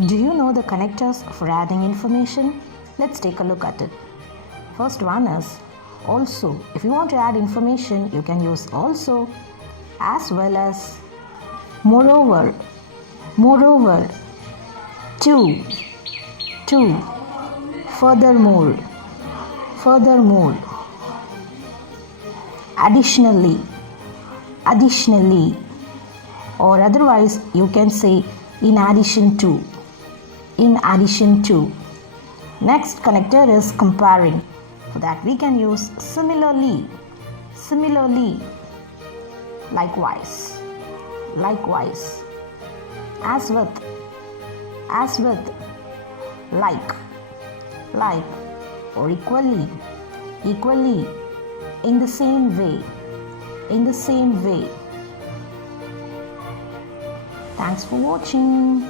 Do you know the connectors for adding information? Let's take a look at it. First one is also. If you want to add information, you can use also, as well as moreover, moreover, to, furthermore, furthermore, additionally, additionally, or otherwise you can say in addition to, in addition to. Next connector is comparing. For that we can use similarly, similarly, likewise, likewise, as with, like, or equally, equally, in the same way, in the same way. Thanks for watching.